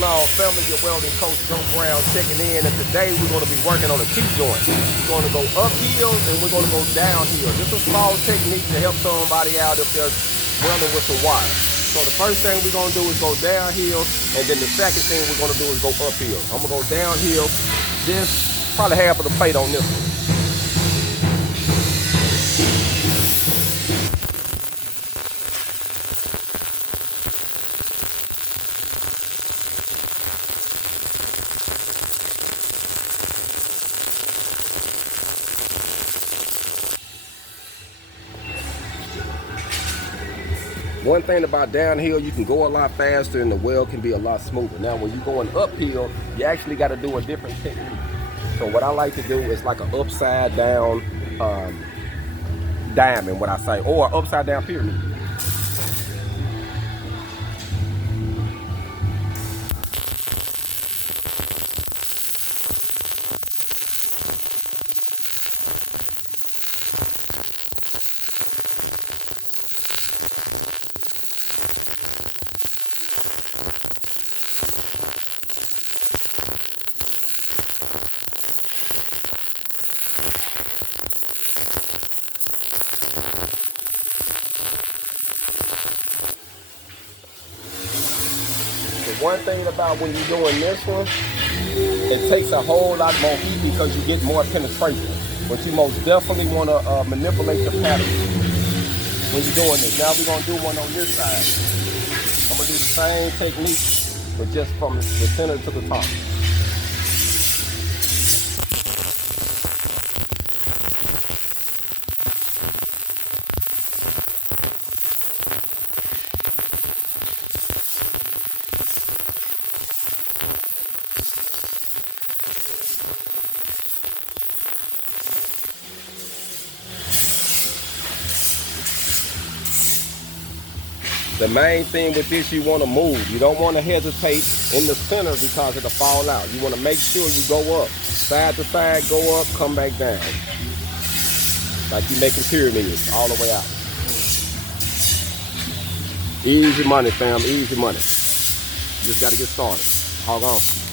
going on, family? Your welding coach, Joe Brown, checking in. And today we're going to be working on a T-joint. We're going to go uphill and we're going to go downhill. Just a small technique to help somebody out if they're welding with some wire. So the first thing we're going to do is go downhill, and then the second thing we're going to do is go uphill. I'm going to go downhill, just probably half of the plate on this one. One thing about downhill, you can go a lot faster and the weld can be a lot smoother. Now, when you're going uphill, you actually got to do a different technique. So what I like to do is like an upside down diamond, what I say, or upside down pyramid. One thing about when you're doing this one, it takes a whole lot more heat because you get more penetration. But you most definitely want to manipulate the pattern when you're doing this. Now we're going to do one on this side. I'm going to do the same technique, but just from the center to the top. The main thing with this, you want to move. You don't want to hesitate in the center because it'll fall out. You want to make sure you go up. Side to side, go up, come back down. Like you're making pyramids all the way out. Easy money, fam, easy money. You just got to get started. Hog on.